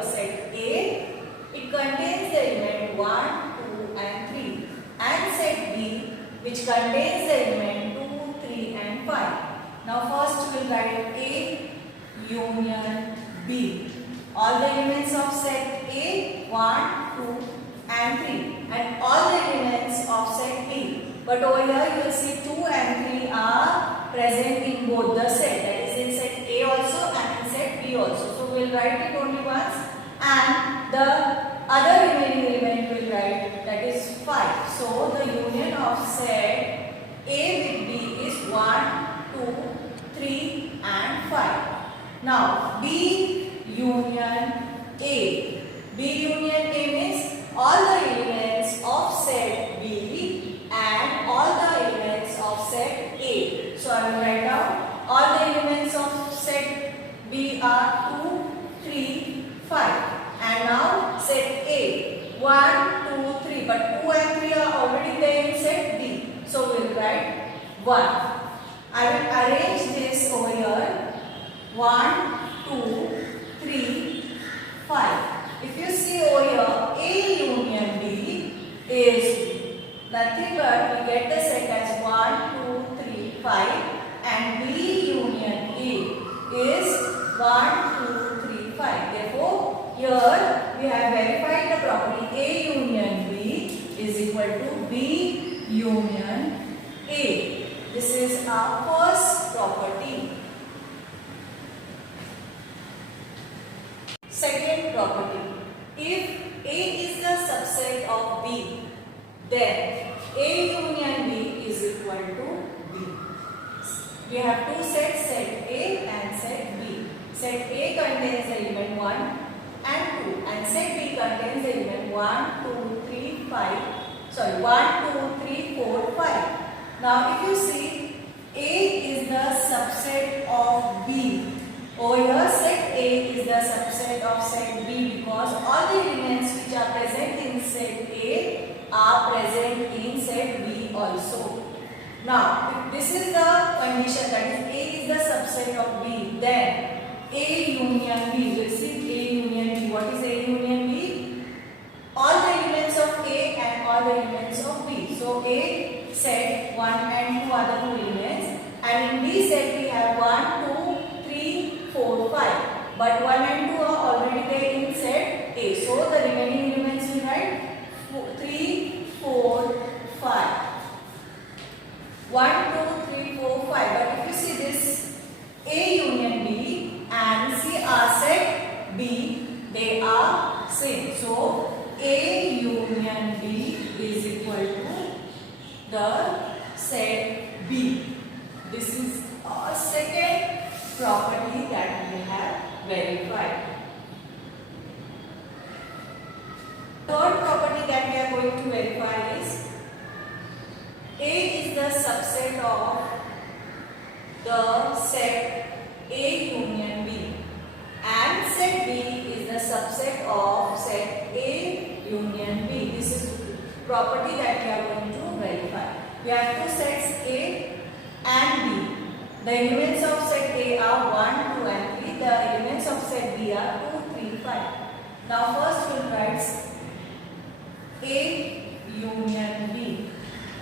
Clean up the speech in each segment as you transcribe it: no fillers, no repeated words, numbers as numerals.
here set A, it contains the element 1, 2 and 3, and set B, which contains the element 2, 3 and 5. Now first we will write A union B. All the elements of set A, 1, 2 and 3, and all the elements of set B. But over here you will see 2 and 3 are present in both the set, that is in set A also and in set B also. So we will write it only once, and the other remaining element we will write, that is 5. So the union of set A with B is 1, 2, 3 and 5. Now B union A. B union A means all the elements of set B and all the elements of set A. So I will write down all the elements of set B are 2, 3, 5. And now set A 1, 2, 3. But 2 and 3 are already there in set B. So we will write 1. I will arrange this over here. 1, 2, 3, 5. If you see over here, A union B is nothing but we get the set as 1, 2, 3, 5, and B union A is 1, 2, 3, 5. Therefore, here we have verified the property A union B is equal to B union A. This is our first property. Second property. If A is the subset of B, then A union B is equal to B. We have two sets, set A and set B. Set A contains the element 1 and 2, and set B contains the element 1, 2, 3, 5. Sorry, 1, 2, 3, 4, 5. Now if you see, A is the subset of B. Over here, set A is the subset of set B because all the elements which are present in set A are present in set B also. Now, if this is the condition, that is A is the subset of B, then A union B, you will see A union B. What is A union B? All the elements of A and all the elements of B. So A set 1 and 2 are the two elements, and in B set we have 1, 2, 3, 4, 5. But 1 and 2 are already there in set A. So the remaining elements we write 3, 4, 5. 1, 2, 3, 4, 5. But if you see this A union B and see our set B, they are same. So A union B is equal to the set B. This is our second property that we have verified. Third property that we are going to verify is A is the subset of the set A union B, and set B is the subset of set A union B. This is property that we are going to verify. We have two sets A and B. The elements of set A are 1, 2 and 3. The elements of set B are 2, 3, 5. Now first we will write A union B.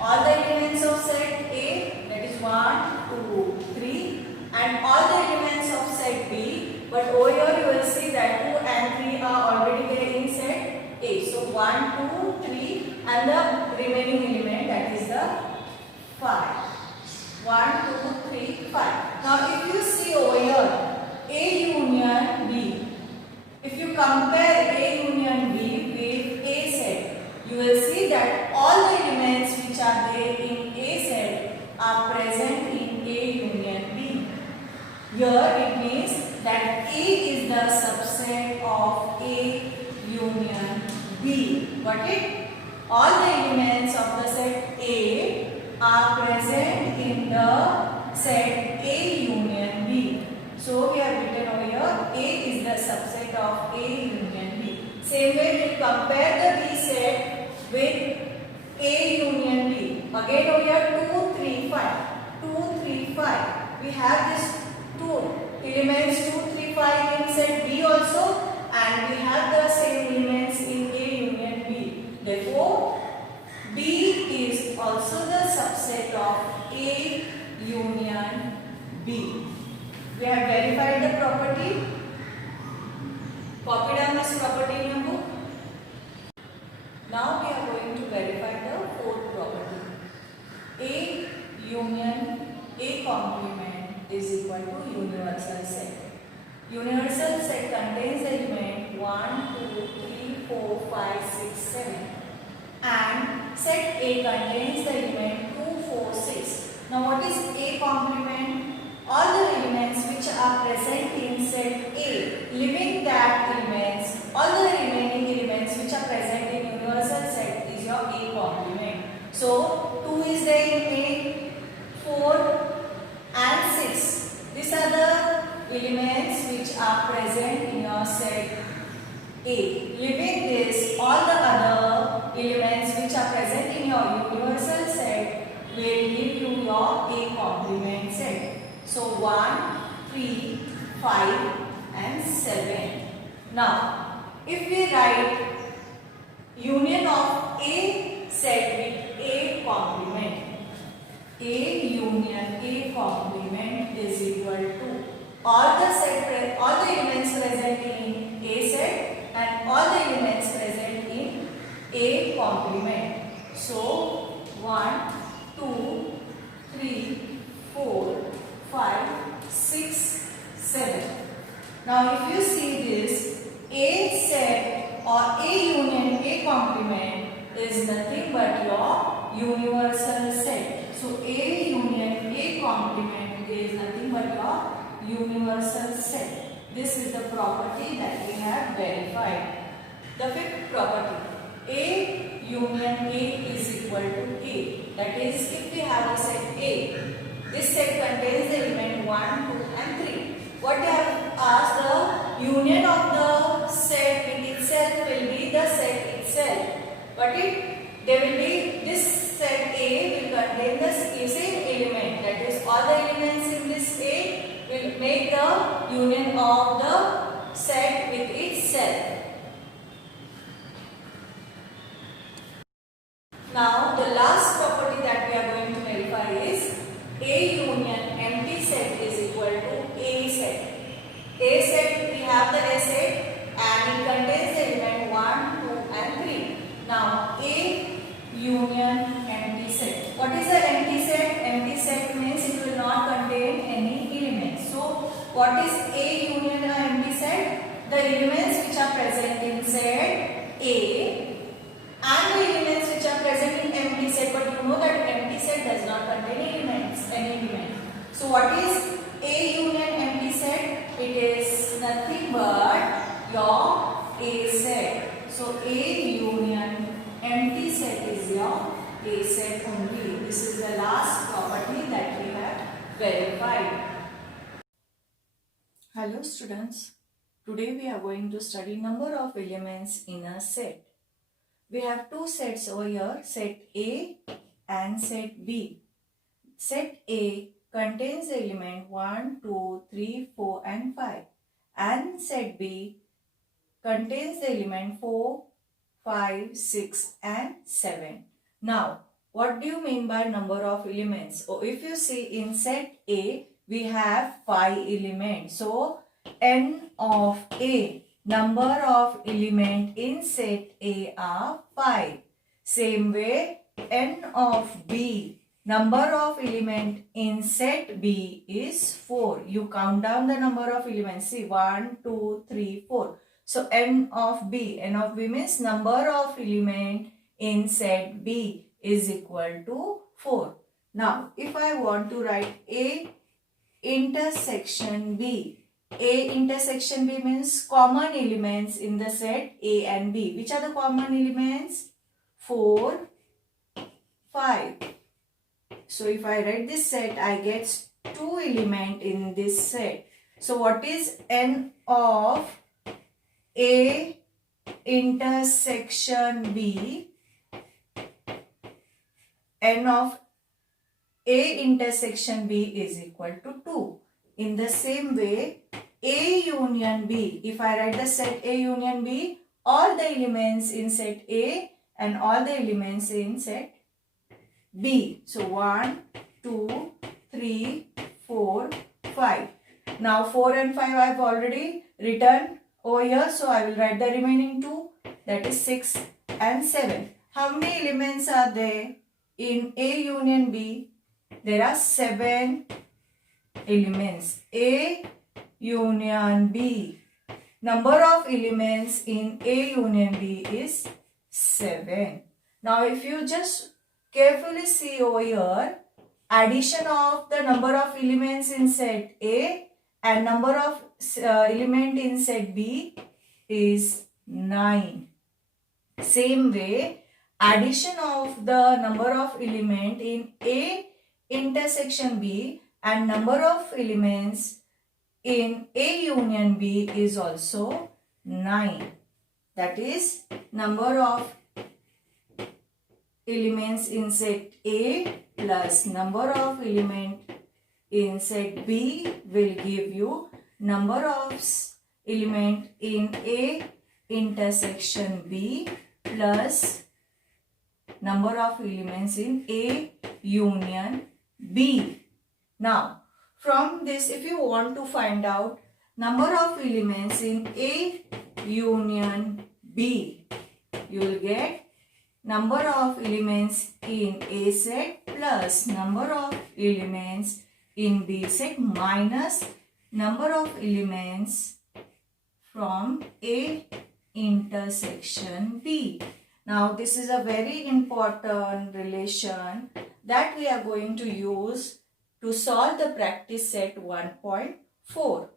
All the elements of set A, that is 1, 2, 3, and all the elements of set B, but over here you will see that 2 and 3 are already there in set A. So 1, 2, 3 and the remaining element, that is the 5. 1, 2, 3, 5. Now if you see over here, A union B, if you compare A union B with A set, you will see that all the elements which are there in A set are present in A union B. Here it means that A is the subset of A union B. Got it? All the elements of the set A are present in the set A union B. So we have written over here A is the subset of A union B. Same way we compare the B set with A union B. Again over here 2, 3, 5. 2, 3, 5. We have this two elements 2, 3, 5 in set B also, and and we have the same elements in A union B. Therefore, B is also the subset of A union B. We have verified the property. Copy down this property in your book. Now we are going to verify the fourth property. A union A complement is equal to universal set. Universal set contains element 1, 2, 3, 4, 5, 6, 7. And set A contains the element 2, 4, 6. Now what is A complement? All the elements which are present in set A, leaving that elements, all the remaining elements which are present in universal set is your A complement. So 2 is there in A, 4 and 6. These are the elements which are present in your set A. Leaving this, all the other elements which are present in your universal set will give you your A complement set. So 1, 3, 5 and 7. Now, if we write union of A set with A complement, A union A complement is equal to all the elements present in A set and all the elements present in A complement. So 1, 2, 3, 4, 5, 6, 7. Now if you see this, A set or A union A complement is nothing but your universal set. So A union A complement is nothing but your universal set. This is the property that we have verified. The fifth property, A union A is equal to A. That is, if we have a set A, this set contains the element 1, 2 and 3. What they have asked, the union of the set with itself will be the set itself. But there will be this set A will contain the same element. That is, all the elements in this A will make the union of the set with itself. Now the last property that we are going to verify is A union empty set is equal to A set. A set, we have the A set and it contains the element 1, 2 and 3. Now A union empty set. What is the empty set? Empty set means it will not contain any elements. So what is A union empty set? The elements which are present in set A and the elements which are present in empty set, but you know that empty set does not contain any element. So what is A union empty set? It is nothing but your A set. So A union empty set is your A set only. This is the last property that we have verified. Hello students. Today we are going to study number of elements in a set. We have two sets over here, set A and set B. Set A contains the element 1, 2, 3, 4 and 5. And set B contains the element 4, 5, 6 and 7. Now, what do you mean by number of elements? Oh, if you see in set A, we have 5 elements. So, N of A, number of element in set A are 5. Same way, N of B, number of element in set B is 4. You count down the number of elements. See, 1, 2, 3, 4. So, N of B means number of element in set B is equal to 4. Now, if I want to write A intersection B, A intersection B means common elements in the set A and B. Which are the common elements? 4, 5. So if I write this set, I get 2 elements in this set. So what is N of A intersection B? N of A intersection B is equal to 2. In the same way, A union B. If I write the set A union B, all the elements in set A and all the elements in set B. So 1, 2, 3, 4, 5. Now 4 and 5 I have already written over here. So I will write the remaining 2, that is 6 and 7. How many elements are there in A union B? There are 7 elements. A union B. Number of elements in A union B is 7. Now if you just carefully see over here, addition of the number of elements in set A and number of element in set B is 9. Same way, addition of the number of element in A intersection B and number of elements in A union B is also 9. That is, number of elements in set A plus number of element in set B will give you number of element in A intersection B plus number of elements in A union B. Now, from this, if you want to find out number of elements in A union B, you will get number of elements in A set plus number of elements in B set minus number of elements from A intersection B. Now, this is a very important relation that we are going to use to solve the practice set 1.4.